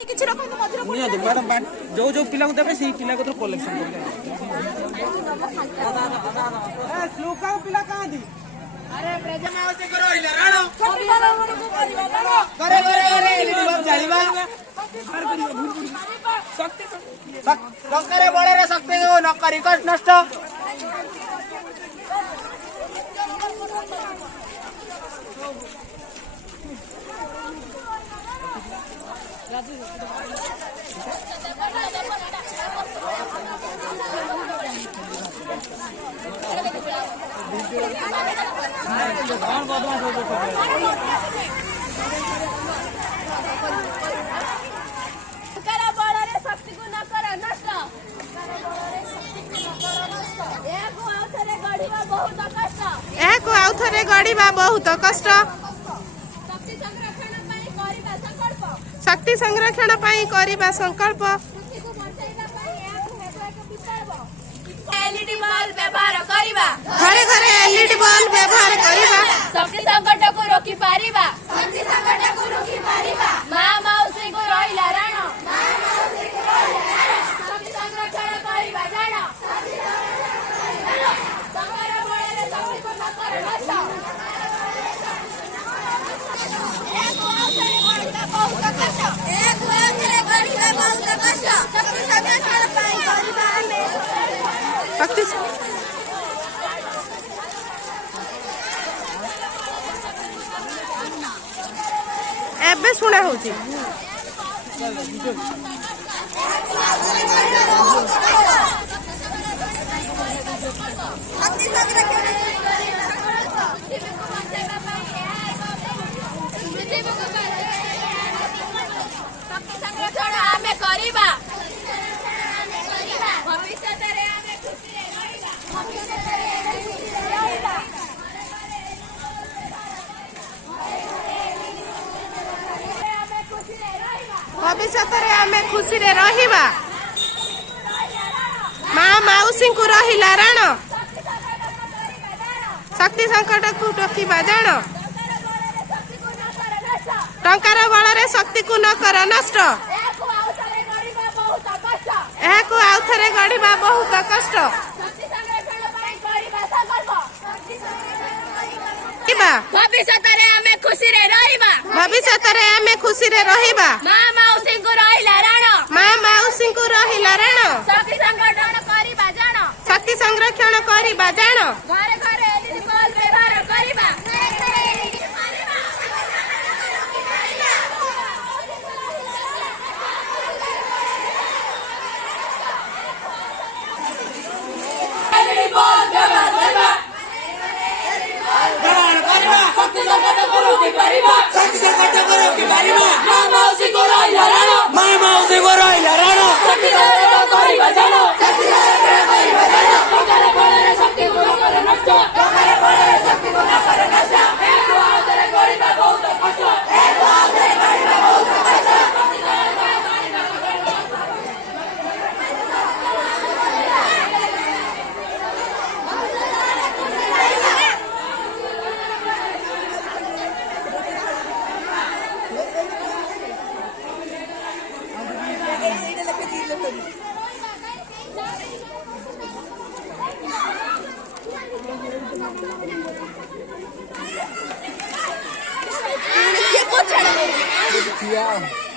किछि रकम मधुर नियंतु मैडम जो जो पिला को देबे से पिला को तो कलेक्शन कर ए श्लोका पिला कहां दी अरे ब्रज में से करो इला राणो करे करे करे जानिबा शक्ति शक्ति बड़े रे शक्ति न करी कष्ट नष्ट गढ़ा बहुत कष्ट शक्ति संरक्षण करने संकल्प एलईडी बल्ब व्यवहार करिबा घरे घरे एलईडी बल्ब व्यवहार करिबा शक्ति संकट को रोकी पारिबा शक्ति संकट को रोकी पारिबा मां मौसी को रहिला राण मां मौसी को रहिला राण शक्ति संरक्षण करिबा जाण तमर बळे शक्ति को न कर नष्ट एक ओथरे गढिबा बहुत कष्ट एक ओथरे गढिबा बहुत कष्ट शक्ति संरक्षण पाई करिबा शक्ति एबे सुना होची संरक्षण आमे करिबा भविष्य रे आमे खुशी रे रहिबा भविष्य रे खुशी रे रहिबा भविष्य रे आमे खुशी रे रहिबा मां मौसी को रहिला राण शक्ति संकट को रोकिबा जाण टंकार बल रे शक्ति को न कर नष्ट को आउथरे गढ़िबा बहुत कष्ट भविष्य रे आमे खुशी रे रहिबा भविष्य रे आमे खुशी रे रहिबा मां मौसी को रहिला राण मां मौसी को रहिला राण शक्ति संरक्षण करिबा जाण शक्ति संरक्षण करिबा जाण घरे घरे एलईडी बल्ब व्यवहार करिबा शक्ति संकट को रोकी पारिबा शक्ति संकट को रोकी पारिबा मां मौसी को रहिला राण मां मौसी को रहिला राण शक्ति संकट करिबा जानो शक्ति संकट करिबा जानो टंकार बळे शक्ति को न कर नष्ट टंकार बळे शक्ति को न कर नष्ट एक आउथरे गढिबा बहुत कष्ट एक आउथरे गढिबा बहुत कष्ट शक्ति ये को छड़